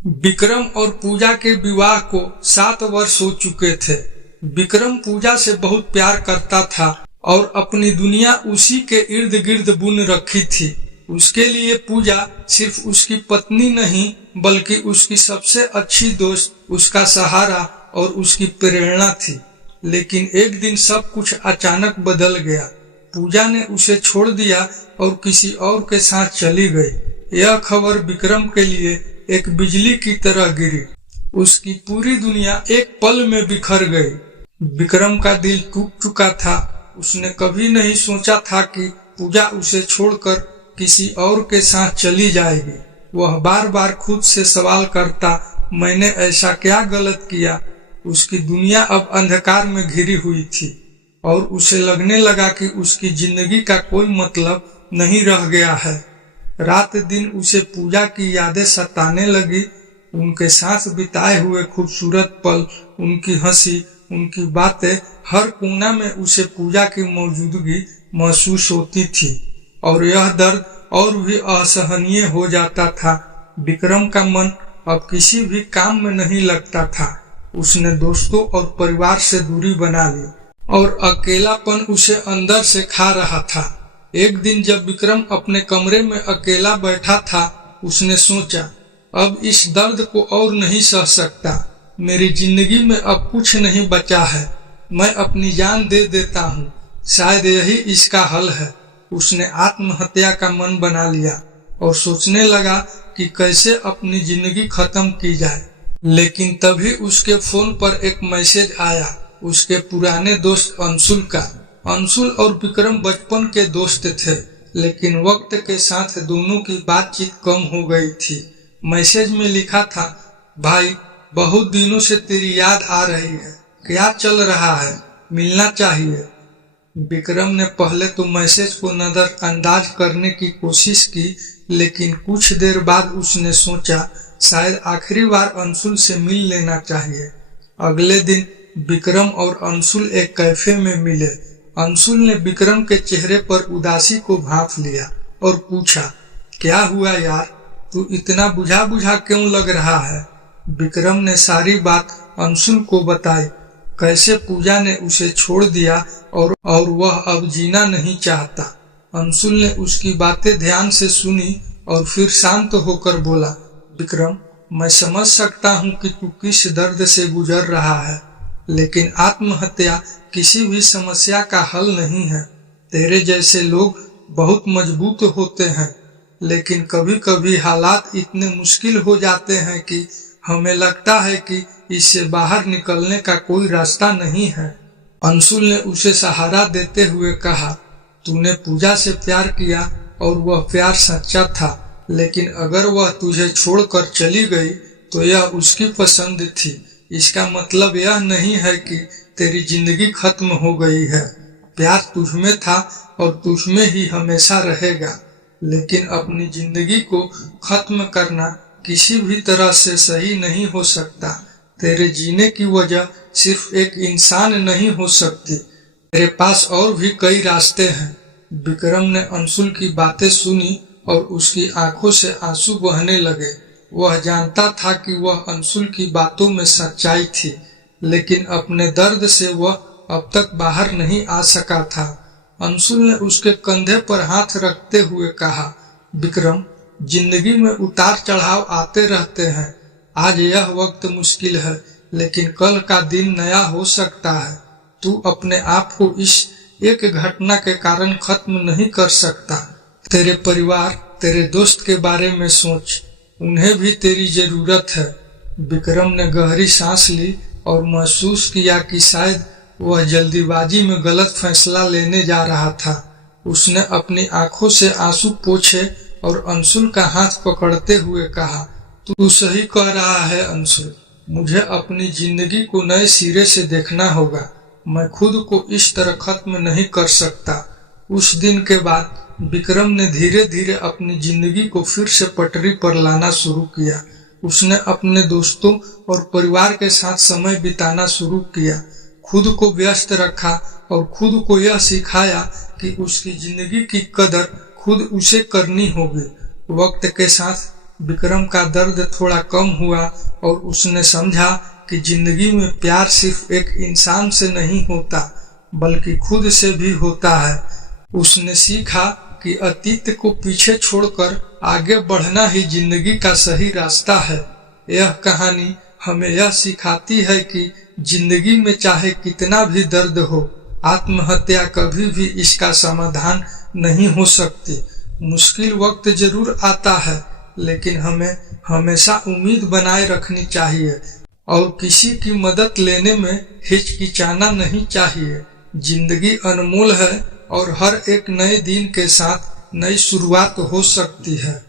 विक्रम और पूजा के विवाह को 7 वर्ष हो चुके थे। विक्रम पूजा से बहुत प्यार करता था और अपनी दुनिया उसी के इर्द गिर्द बुन रखी थी। उसके लिए पूजा सिर्फ उसकी पत्नी नहीं बल्कि उसकी सबसे अच्छी दोस्त, उसका सहारा और उसकी प्रेरणा थी। लेकिन एक दिन सब कुछ अचानक बदल गया। पूजा ने उसे छोड़ दिया और किसी और के साथ चली गई। यह खबर विक्रम के लिए एक बिजली की तरह गिरी। उसकी पूरी दुनिया एक पल में बिखर गई। विक्रम का दिल टूट चुका था। उसने कभी नहीं सोचा था कि पूजा उसे छोड़कर किसी और के साथ चली जाएगी। वह बार बार खुद से सवाल करता, मैंने ऐसा क्या गलत किया। उसकी दुनिया अब अंधकार में घिरी हुई थी और उसे लगने लगा कि उसकी जिंदगी का कोई मतलब नहीं रह गया है। रात दिन उसे पूजा की यादें सताने लगी। उनके साथ बिताए हुए खूबसूरत पल, उनकी हंसी, उनकी बातें, हर कोना में उसे पूजा की मौजूदगी महसूस होती थी और यह दर्द और भी असहनीय हो जाता था। विक्रम का मन अब किसी भी काम में नहीं लगता था। उसने दोस्तों और परिवार से दूरी बना ली और अकेलापन उसे अंदर से खा रहा था। एक दिन जब विक्रम अपने कमरे में अकेला बैठा था, उसने सोचा, अब इस दर्द को और नहीं सह सकता। मेरी जिंदगी में अब कुछ नहीं बचा है। मैं अपनी जान दे देता हूँ। शायद यही इसका हल है। उसने आत्महत्या का मन बना लिया और सोचने लगा कि कैसे अपनी जिंदगी खत्म की जाए। लेकिन तभी उसके फोन पर एक मैसेज आया, उसके पुराने दोस्त अंशुल का। अंशुल और विक्रम बचपन के दोस्त थे, लेकिन वक्त के साथ दोनों की बातचीत कम हो गई थी। मैसेज में लिखा था, भाई बहुत दिनों से तेरी याद आ रही है। क्या चल रहा है? मिलना चाहिए। विक्रम ने पहले तो मैसेज को नजरअंदाज करने की कोशिश की, लेकिन कुछ देर बाद उसने सोचा, शायद आखिरी बार अंशुल से मिल लेना चाहिए। अगले दिन विक्रम और अंशुल एक कैफे में मिले। अंशुल ने विक्रम के चेहरे पर उदासी को भांप लिया और पूछा, क्या हुआ यार, तू इतना बुझा बुझा क्यों लग रहा है। विक्रम ने सारी बात अंशुल को बताई, कैसे पूजा ने उसे छोड़ दिया और वह अब जीना नहीं चाहता। अंशुल ने उसकी बातें ध्यान से सुनी और फिर शांत होकर बोला, विक्रम, मैं समझ सकता हूँ कि तू किस दर्द से गुजर रहा है, लेकिन आत्महत्या किसी भी समस्या का हल नहीं है। तेरे जैसे लोग बहुत मजबूत होते हैं, लेकिन कभी कभी हालात इतने मुश्किल हो जाते हैं कि हमें लगता है कि इससे बाहर निकलने का कोई रास्ता नहीं है। अंशुल ने उसे सहारा देते हुए कहा, तूने पूजा से प्यार किया और वह प्यार सच्चा था, लेकिन अगर वह तुझे छोड़कर चली गई तो यह उसकी पसंद थी। इसका मतलब यह नहीं है कि तेरी जिंदगी खत्म हो गई है। प्यार तुझमें था और तुझमें ही हमेशा रहेगा, लेकिन अपनी जिंदगी को खत्म करना किसी भी तरह से सही नहीं हो सकता। तेरे जीने की वजह सिर्फ एक इंसान नहीं हो सकती। तेरे पास और भी कई रास्ते हैं। विक्रम ने अंशुल की बातें सुनी और उसकी आंखों से आंसू बहने लगे। वह जानता था कि वह अंशुल की बातों में सच्चाई थी, लेकिन अपने दर्द से वह अब तक बाहर नहीं आ सका था। अंशुल ने उसके कंधे पर हाथ रखते हुए कहा, विक्रम, जिंदगी में उतार चढ़ाव आते रहते हैं। आज यह वक्त मुश्किल है, लेकिन कल का दिन नया हो सकता है। तू अपने आप को इस एक घटना के कारण खत्म नहीं कर सकता। तेरे परिवार, तेरे दोस्त के बारे में सोच, उन्हें भी तेरी जरूरत है। विक्रम ने गहरी सांस ली और महसूस किया कि शायद वह जल्दीबाजी में गलत फैसला लेने जा रहा था। उसने अपनी आंखों से आंसू पोंछे और अंशुल का हाथ पकड़ते हुए कहा, तू सही कह रहा है अंशुल, मुझे अपनी जिंदगी को नए सिरे से देखना होगा। मैं खुद को इस तरह खत्म नहीं कर सकता। उस दिन के बाद विक्रम ने धीरे धीरे अपनी जिंदगी को फिर से पटरी पर लाना शुरू किया। उसने अपने दोस्तों और परिवार के साथ समय बिताना शुरू किया, खुद को व्यस्त रखा और खुद को यह सिखाया कि उसकी जिंदगी की कदर खुद उसे करनी होगी। वक्त के साथ विक्रम का दर्द थोड़ा कम हुआ और उसने समझा कि जिंदगी में प्यार सिर्फ एक इंसान से नहीं होता बल्कि खुद से भी होता है। उसने सीखा कि अतीत को पीछे छोड़कर आगे बढ़ना ही जिंदगी का सही रास्ता है। यह कहानी हमें यह सिखाती है कि जिंदगी में चाहे कितना भी दर्द हो, आत्महत्या कभी भी इसका समाधान नहीं हो सकती। मुश्किल वक्त जरूर आता है, लेकिन हमें हमेशा उम्मीद बनाए रखनी चाहिए और किसी की मदद लेने में हिचकिचाना नहीं चाहिए। जिंदगी अनमोल है और हर एक नए दिन के साथ नई शुरुआत हो सकती है।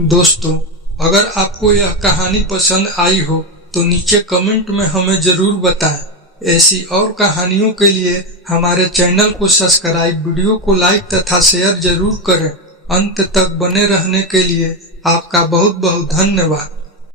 दोस्तों, अगर आपको यह कहानी पसंद आई हो तो नीचे कमेंट में हमें जरूर बताएं। ऐसी और कहानियों के लिए हमारे चैनल को सब्सक्राइब, वीडियो को लाइक तथा शेयर जरूर करें। अंत तक बने रहने के लिए आपका बहुत बहुत धन्यवाद।